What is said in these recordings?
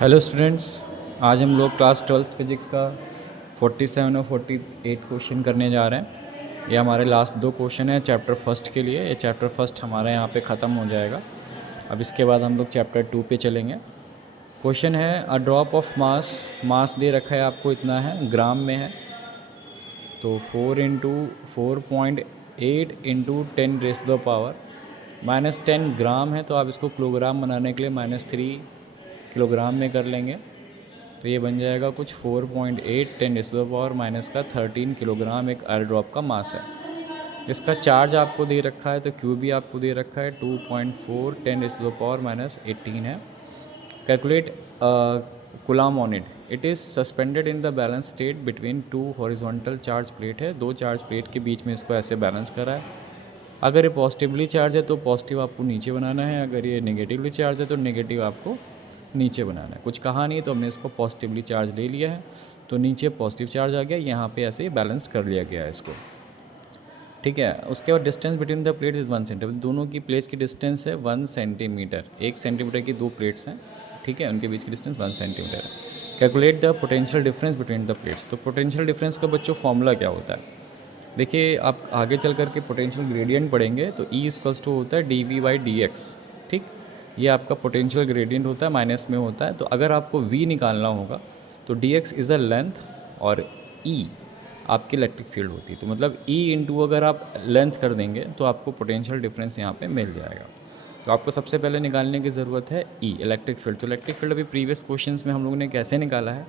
Hello students, आज हम लोग क्लास 12th फिज़िक्स का 47 और 48 क्वेश्चन करने जा रहे हैं। ये हमारे लास्ट दो क्वेश्चन है चैप्टर फर्स्ट के लिए। ये चैप्टर फर्स्ट हमारे यहाँ पे ख़त्म हो जाएगा। अब इसके बाद हम लोग चैप्टर 2 पे चलेंगे। क्वेश्चन है अ ड्रॉप ऑफ मास दे रखा है आपको, इतना है, ग्राम में है। तो 4 इंटू 4.8 इंटू 10⁻⁻, -10 ग्राम है। तो आप इसको किलोग्राम बनाने के लिए -3 किलोग्राम में कर लेंगे। तो ये बन जाएगा कुछ 4.8 10⁻⁻13 किलोग्राम एक एयर ड्रॉप का मास है। इसका चार्ज आपको दे रखा है, तो क्यू भी आपको दे रखा है 2.4 10⁻⁻18 है। Calculate coulomb on it is suspended in the balance state between two horizontal charge plate है। दो चार्ज प्लेट के बीच में इसको ऐसे बैलेंस करा है। अगर ये पॉजिटिवली चार्ज है तो पॉजिटिव आपको नीचे बनाना है, अगर ये नेगेटिवली चार्ज है तो नेगेटिव आपको नीचे बनाना है। कुछ कहा नहीं तो हमने इसको पॉजिटिवली चार्ज ले लिया है, तो नीचे पॉजिटिव चार्ज आ गया, यहाँ पे ऐसे बैलेंस कर लिया गया है इसको, ठीक है। उसके बाद distance between the plates is 1 centimetre. दोनों की प्लेट्स की डिस्टेंस है 1 सेंटीमीटर। 1 सेंटीमीटर की दो प्लेट्स हैं, ठीक है, उनके बीच की डिस्टेंस 1 सेंटीमीटर है। Calculate the potential difference between the plates. तो पोटेंशियल डिफरेंस का बच्चों फॉर्मूला क्या होता है? देखिए, आप आगे चल करके पोटेंशियल ग्रेडियंट पढ़ेंगे तो E इक्वल्स टू होता है dV/dx, ठीक। ये आपका पोटेंशियल ग्रेडियंट होता है, माइनस में होता है। तो अगर आपको V निकालना होगा तो dx इज़ अ लेंथ और E आपकी इलेक्ट्रिक फील्ड होती है। तो मतलब E इंटू अगर आप लेंथ कर देंगे तो आपको पोटेंशियल डिफरेंस यहाँ पे मिल जाएगा। तो आपको सबसे पहले निकालने की ज़रूरत है E, इलेक्ट्रिक फील्ड। तो इलेक्ट्रिक फील्ड अभी प्रीवियस क्वेश्चंस में हम लोगों ने कैसे निकाला है,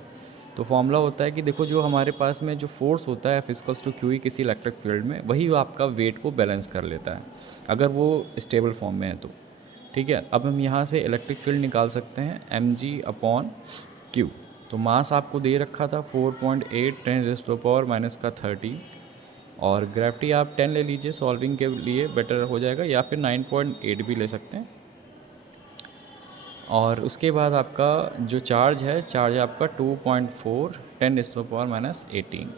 तो फॉर्मूला होता है कि देखो, जो हमारे पास में जो फोर्स होता है F = QE किसी इलेक्ट्रिक फील्ड में, वही आपका वेट को बैलेंस कर लेता है अगर वो स्टेबल फॉर्म में है तो, ठीक है। अब हम यहाँ से इलेक्ट्रिक फील्ड निकाल सकते हैं mg/q। तो मास आपको दे रखा था 4.8 10⁻⁻13 और ग्रेविटी आप 10 ले लीजिए, सॉल्विंग के लिए बेटर हो जाएगा, या फिर 9.8 भी ले सकते हैं। और उसके बाद आपका जो चार्ज है आपका 2.4 10⁻⁻18।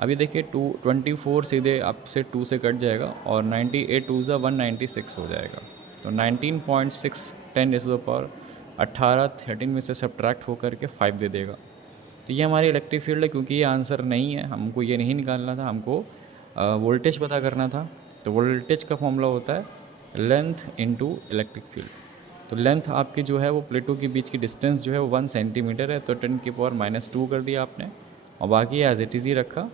अभी देखिए 24 सीधे आपसे 2 से कट जाएगा और 98 2 ज़ा 196 हो जाएगा। तो 19.6 10⁻18 13 में से सब्ट्रैक्ट होकर के 5 दे देगा। तो ये हमारी इलेक्ट्रिक फील्ड है। क्योंकि ये आंसर नहीं है, हमको ये नहीं निकालना था, हमको वोल्टेज पता करना था। तो वोल्टेज का फॉर्मूला होता है लेंथ इनटू इलेक्ट्रिक फील्ड। तो लेंथ आपकी जो है वो प्लेटों के बीच की डिस्टेंस जो है वो 1 सेंटीमीटर है। तो 10⁻⁻2 कर दिया आपने और बाकी एज इट इज़ ही रखा।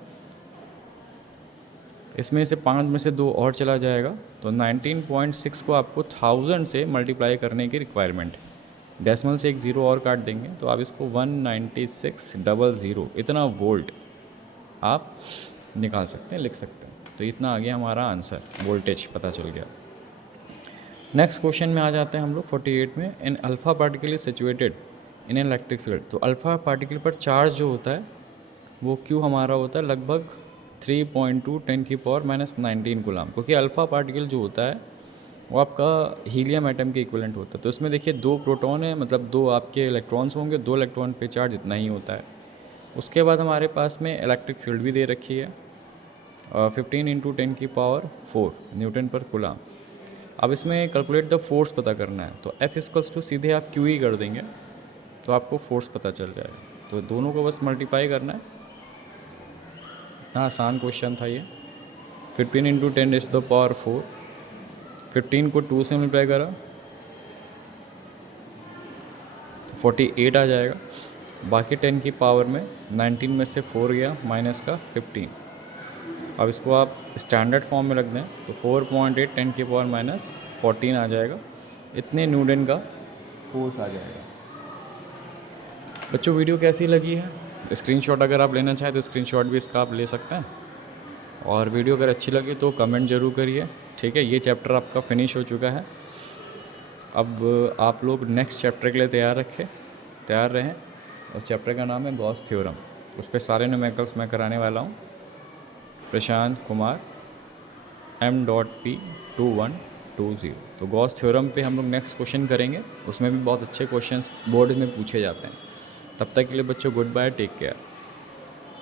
इसमें से 5 में से 2 और चला जाएगा। तो 19.6 को आपको 1000 से मल्टीप्लाई करने की रिक्वायरमेंट है। डेसिमल से एक ज़ीरो और काट देंगे तो आप इसको 19600 इतना वोल्ट आप निकाल सकते हैं, लिख सकते हैं। तो इतना आ गया हमारा आंसर, वोल्टेज पता चल गया। नेक्स्ट क्वेश्चन में आ जाते हैं हम लोग 48 में। An alpha particle is situated in an electric field. तो अल्फ़ा पार्टिकल पर चार्ज जो होता है वो क्यू हमारा होता है लगभग 3.2 10⁻⁻19 कूलम। क्योंकि अल्फ़ा पार्टिकल जो होता है वो आपका हीलियम एटम के इक्विवेलेंट होता है। तो इसमें देखिए 2 प्रोटॉन है, मतलब 2 आपके इलेक्ट्रॉन्स होंगे, 2 इलेक्ट्रॉन पे चार्ज इतना ही होता है। उसके बाद हमारे पास में इलेक्ट्रिक फील्ड भी दे रखी है 15 × 10⁴ न्यूटन पर कूलम। अब इसमें कैलकुलेट द फोर्स पता करना है। तो F = सीधे आप क्यू ही कर देंगे तो आपको फोर्स पता चल जाएगा। तो दोनों को बस मल्टीप्लाई करना है। इतना आसान क्वेश्चन था ये। 15 × 10⁴, 15 को 2 से मल्टीप्लाई करा तो 48 आ जाएगा। बाकी 10 की पावर में 19 में से 4 गया, माइनस का 15। अब इसको आप स्टैंडर्ड फॉर्म में रख दें तो 4.8 10⁻⁻14 आ जाएगा। इतने न्यूटन का फोर्स आ जाएगा। बच्चों, वीडियो कैसी लगी है? स्क्रीनशॉट अगर आप लेना चाहें तो स्क्रीनशॉट भी इसका आप ले सकते हैं। और वीडियो अगर अच्छी लगी तो कमेंट ज़रूर करिए, ठीक है। ये चैप्टर आपका फिनिश हो चुका है। अब आप लोग नेक्स्ट चैप्टर के लिए तैयार रहें। उस चैप्टर का नाम है गॉस थ्योरम। उस पर सारे न्यूमेरिकल्स मैं कराने वाला हूँ। प्रशांत कुमार M.P2120। तो गॉस थ्योरम पे हम लोग नेक्स्ट क्वेश्चन करेंगे। उसमें भी बहुत अच्छे क्वेश्चंस बोर्ड में पूछे जाते हैं। तब तक के लिए बच्चों, गुड बाय, टेक केयर।